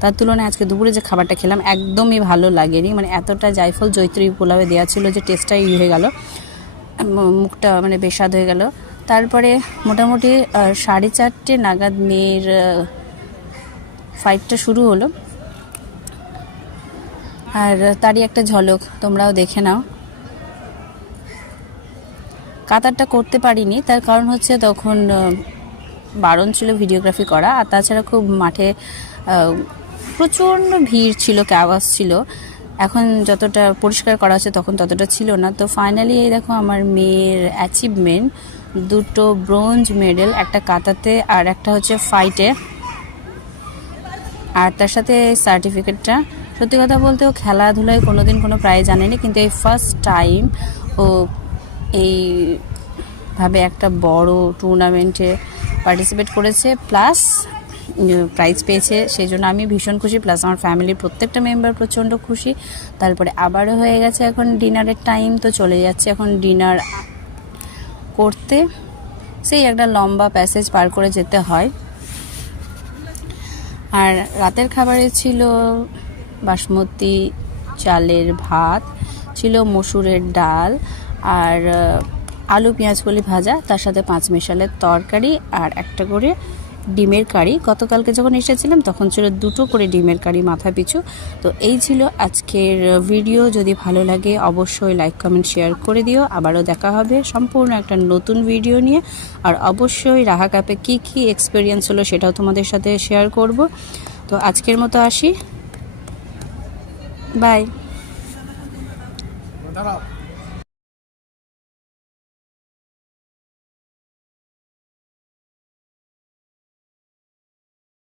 তার তুলনায় আজকে দুপুরে যে খাবারটা খেলাম একদমই ভালো লাগেনি, মানে এতটা জায়ফল জৈত্রী পোলাওয়ে দেওয়া ছিল যে টেস্টটাই হয়ে গেল, মুখটা মানে বেস্বাদ হয়ে গেল। তারপরে মোটামুটি 4:30 নাগাদ মেয়ের ফাইটটা শুরু হলো, আর তারই একটা ঝলক তোমরাও দেখে নাও। কাতারটা করতে পারিনি, তার কারণ হচ্ছে তখন বারণ ছিল ভিডিওগ্রাফি করা, আর তাছাড়া খুব মাঠে প্রচণ্ড ভিড় ছিল, ক্যাওয়াস ছিল। এখন যতটা পরিষ্কার করা আছে তখন ততটা ছিল না। তো ফাইনালি এই দেখো আমার মেয়ের অ্যাচিভমেন্ট, 2টো ব্রোঞ্জ মেডেল, একটা কাতাতে আর একটা হচ্ছে ফাইটে, আর তার সাথে সার্টিফিকেটটা। সত্যি কথা বলতে ও খেলাধুলায় কোনোদিন কোনো প্রাইজ আনেনি, কিন্তু এই ফার্স্ট টাইম ও এইভাবে একটা বড় টুর্নামেন্টে পার্টিসিপেট করেছে, প্লাস প্রাইজ পেয়েছে। সেই জন্য আমি ভীষণ খুশি, প্লাস আমার ফ্যামিলির প্রত্যেকটা মেম্বার প্রচণ্ড খুশি। তারপরে আবারও হয়ে গেছে এখন ডিনারের টাইম, তো চলে যাচ্ছে এখন ডিনার করতে। সেই একটা লম্বা প্যাসেজ পার করে যেতে হয়। আর রাতের খাবারে ছিল বাসমতি চালের ভাত, ছিল মসুরের ডাল, আর আলু পেঁয়াজ কলি ভাজা, তার সাথে 5 মেশালের তরকারি, আর একটা করে ডিমের কারি। গতকালকে যখন এসেছিলাম তখন ছিল 2টো করে ডিমের কারি মাথা পিছু। তো এই ছিল আজকের ভিডিও। যদি ভালো লাগে অবশ্যই লাইক কমেন্ট শেয়ার করে দিও। আবারও দেখা হবে সম্পূর্ণ একটা নতুন ভিডিও নিয়ে, আর অবশ্যই রাহা কাপে কী কী এক্সপিরিয়েন্স হলো সেটাও তোমাদের সাথে শেয়ার করব। তো আজকের মতো আসি, বাই।